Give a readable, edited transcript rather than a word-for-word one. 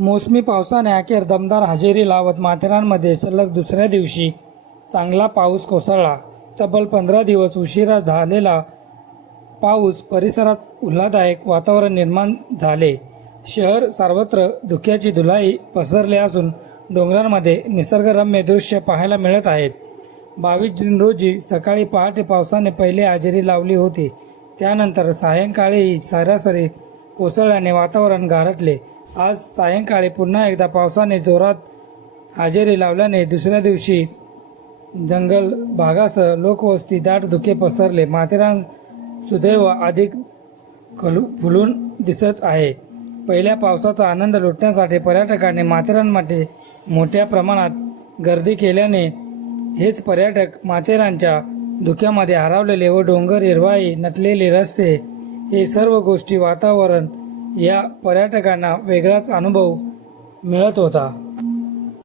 मोसमी पावसाने अखेर दमदार हजेरी लावत माथेरानमध्ये सलग दुसऱ्या दिवशी चांगला पाऊस कोसळला. तब्बल 15 दिवस उशिरा झालेला पाऊस परिसरात उल्हादायक वातावरण निर्माण झाले. शहर सर्वत्र धुक्याची धुलाई पसरली असून डोंगरांमध्ये निसर्गरम्य दृश्य पाहायला मिळत आहेत. 22 जून रोजी सकाळी पहाटे पावसाने पहिले हजेरी लावली होती. त्यानंतर सायंकाळीही सरासरी कोसळल्याने वातावरण गारठले. आज सायंकाळी पुन्हा एकदा पावसाने जोरात हजेरी लावल्याने दुसऱ्या दिवशी जंगल भागासह लोकवस्ती दाट धुके पसरले. माथेरान सुदैव अधिक फुलून दिसत आहे. पहिल्या पावसाचा आनंद लुटण्यासाठी पर्यटकांनी माथेरानमध्ये मोठ्या प्रमाणात गर्दी केल्याने हेच पर्यटक माथेरानच्या धुक्यामध्ये हरवलेले व डोंगर, हिरवाई नटलेले रस्ते हे सर्व गोष्टी वातावरण या पर्यटकांना वेगळाच अनुभव मिळत होता.